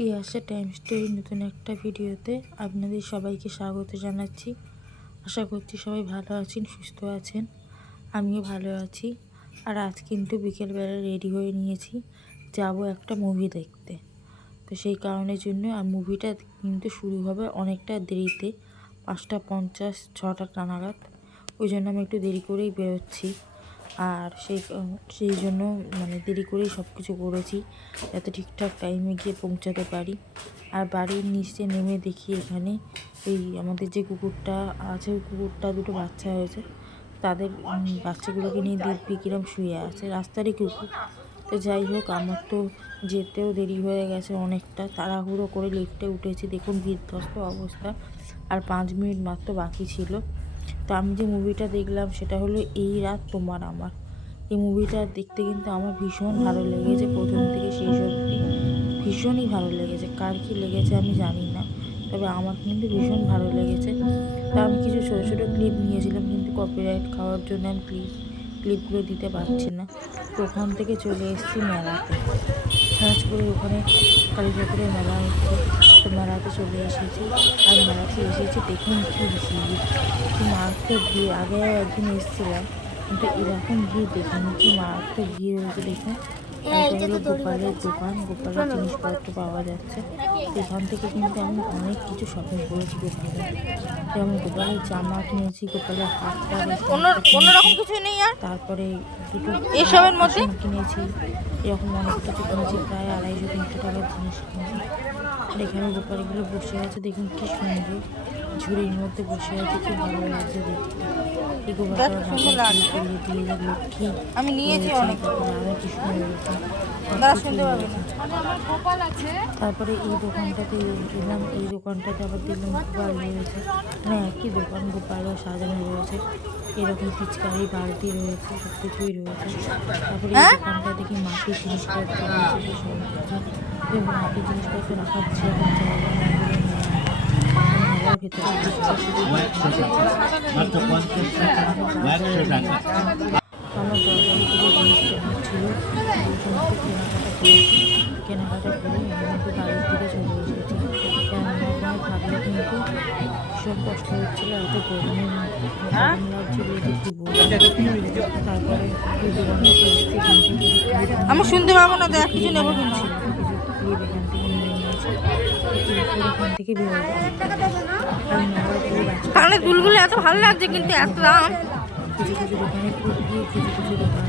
তিয়াসা time story নতুন একটা ভিডিওতে আপনাদের সবাইকে স্বাগত জানাচ্ছি। আশা করছি সবাই ভালো আছেন, সুস্থ আছেন, আমিও ভালো আছি। আর আজ কিন্তু বিকেলবেলা রেডি হয়ে নিয়েছি, যাব একটা মুভি দেখতে। তো সেই কারণের জন্য আর মুভিটা কিন্তু শুরু হবে অনেকটা দেরিতে, পাঁচটা পঞ্চাশ, ছটা নাগাদ। ওই জন্য আমি একটু দেরি করেই বেরোচ্ছি। আর সেই সেই জন্য মানে দেরি করেই সব কিছু করেছি যাতে ঠিকঠাক টাইমে গিয়ে পৌঁছাতে পারি। আর বাড়ির নিচে নেমে দেখি এখানে এই আমাদের যে কুকুরটা আছে, ওই কুকুরটা দুটো বাচ্চা হয়েছে। তাদের বাচ্চাগুলোকে নিয়ে দিব্যি কিরম শুয়ে আছে, রাস্তারই কুকুর। তো যাই হোক, আমার তো যেতেও দেরি হয়ে গেছে অনেকটা। তাড়াহুড়ো করে লিফটে উঠেছি, দেখুন বিধ্বস্ত অবস্থা। আর পাঁচ মিনিট মাত্র বাকি ছিল। তো আমি যে মুভিটা দেখলাম, সেটা হলো এই রাত তোমার আমার। এই মুভিটা দেখতে কিন্তু আমার ভীষণ ভালো লেগেছে, প্রথম থেকে শেষ অবধি। ভীষণই ভালো লেগেছে। কার কী লেগেছে আমি জানি না, তবে আমার কিন্তু ভীষণ ভালো লেগেছে। তা আমি কিছু ছোটো ছোটো ক্লিপ নিয়েছিলাম, কিন্তু কপিরাইট খাওয়ার জন্য আমি ক্লিপ ক্লিপগুলো দিতে পারছি না। তো ওখান থেকে চলে এসেছি মেলাতে। সার্চ করে ওখানে কালী ঠাকুরের মেলা হচ্ছে। তো মেলাতে চলে এসেছি। আর মেলাতে এসেছি দেখুন কি ভিড়। কি মারাত্মক ভিড়। আগেও একদিন এসেছিলাম কিন্তু এরকম ভিড় দেখিনি কি মারাত্মক ভিড় হয়েছে দেখুন। এটা হলো গোপালের দোকান গোপালের জিনিসপত্র পাওয়া যাচ্ছে। এখান থেকে কিন্তু আমি অনেক কিছু শপিং করেছি গোপালের। যেমন গোপালের জামা কিনেছি গোপালের অন্য কিছু নেই আর? তারপরে দুটো এসবের মধ্যে? কিনেছি। এরকম অনেক কিছু কিনেছি প্রায় আড়াইশো তিনশো টাকার জিনিস কিনেছি। আর এখানে গোপালগুলো বসে আছে দেখুন কি সুন্দর। ঝুড়ির মধ্যে বসে আছে খুব ভালো লাগছে দেখতে। লক্ষ্মী আমি নিয়েছি অনেক। কি সুন্দর রয়েছে। দাদা সবকিছু শুনতে পাবে না। রয়েছে। তারপরে এই দোকানটাতে এলাম এই দোকানটাতে আবার দেখলাম গোপাল রয়েছে। মানে একই দোকান গোপালও সাজানো রয়েছে। এরকম পিচকারি বালতি রয়েছে সব কিছুই রয়েছে। তারপরে এই হ্যাঁ? দোকানটা দেখি মাটির জিনিসপত্র রয়েছে মাটির জিনিসপত্র রাখার ভেতরে মাত্র পঞ্চাশ টাকা একশো টাকা আমার দরকারি কিছু জিনিস কেনার ছিল সেই সমস্ত কেনাকাটা করে আমি কিন্তু বাড়ির দিকে চলে এসেছি। কেননা কিন্তু ভীষণ কষ্ট হচ্ছিল এত গরমে গরম লাগছিল যে কী বলব। তারপরে আমি শুনতে পাবো না দেখ কিছু নেব কিনছি। কিছু ক্লিপ এখান থেকে নিয়ে নিয়েছি। এখান থেকে বেরোবো আমি নেওয়ার পরে বাচ্চা কানে দুলগুলো এত ভালো লাগছে কিন্তু এত দাম। কিছু কিছু দোকানে খুব কিছু কিছু দোকানে